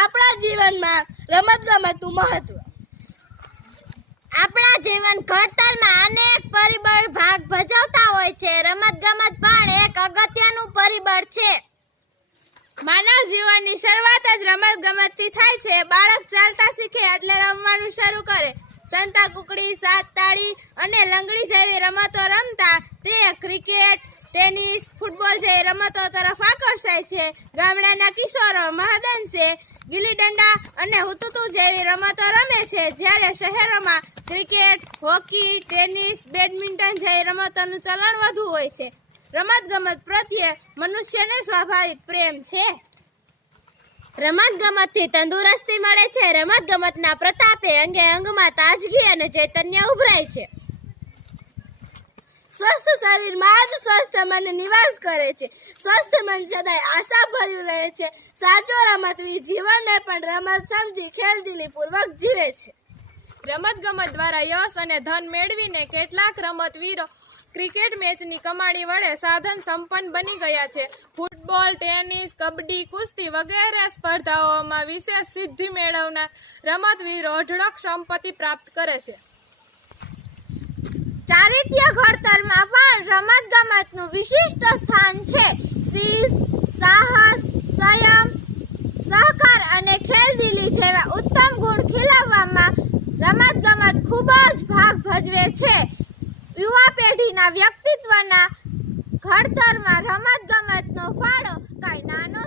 આપણા જીવનમાં રમતગમતનું મહત્વ. આપણા જીવન ઘડતરમાં અનેક પરિબળ ભાગ ભજવતા હોય છે. રમતગમત પણ એક અગત્યનું પરિબળ છે. માનવ જીવનની શરૂઆત જ રમતગમતથી થાય છે. બાળક ચાલતા શીખે એટલે રમવાનું શરૂ કરે. સંતા કુકડી, સાત તાળી અને લંગડી જેવી રમતો રમતા તે ક્રિકેટ, ટેનિસ, ફૂટબોલ જેવી રમતો તરફ આકર્ષાય છે. ગામડાના કિશોરો મહદંશે ગિલ્લી દંડા અને હુતુતુ જેવી રમતો રમે છે, જ્યારે શહેરોમાં ક્રિકેટ, હોકી, ટેનિસ, બેડમિન્ટન જેવી રમતોનું ચલણ વધુ હોય છે. રમતગમત પ્રત્યે મનુષ્યને સ્વાભાવિક પ્રેમ છે. રમતગમતથી તંદુરસ્તી મળે છે. રમતગમતના પ્રતાપે અંગે અંગમાં તાજગી અને ચૈતન્ય ઉભરાય છે. સ્વસ્થ શરીરમાં જ સ્વસ્થ મન નિવાસ કરે છે. સ્વસ્થ મન સદાય આશા ભર્યું રહે છે. સાચો રમતવીર જીવનને પણ રમત સમજી ખેલદિલીપૂર્વક જીવે છે. રમતગમત દ્વારા યશ અને ધન મેળવીને કેટલાક રમતવીરો ક્રિકેટ મેચની કમાણી વડે સાધન સંપન્ન બની ગયા છે. ફૂટબોલ, ટેનિસ, કબડ્ડી, કુસ્તી વગેરે સ્પર્ધાઓમાં વિશેષ સિદ્ધિ મેળવનાર રમતવીરો અઢળક સંપત્તિ પ્રાપ્ત કરે છે. ચારિત્ર્ય ઘડતરમાં પણ રમતગમતનું વિશિષ્ટ સ્થાન છે. શિસ્ત, સાહસ, સંયમ, સહકાર અને ખેલદિલી જેવા ઉત્તમ ગુણ ખીલવવામાં રમતગમત ખૂબ જ ભાગ ભજવે છે. યુવા પેઢીના વ્યક્તિત્વના ઘડતરમાં રમતગમતનો ફાળો કાંઈ નાનો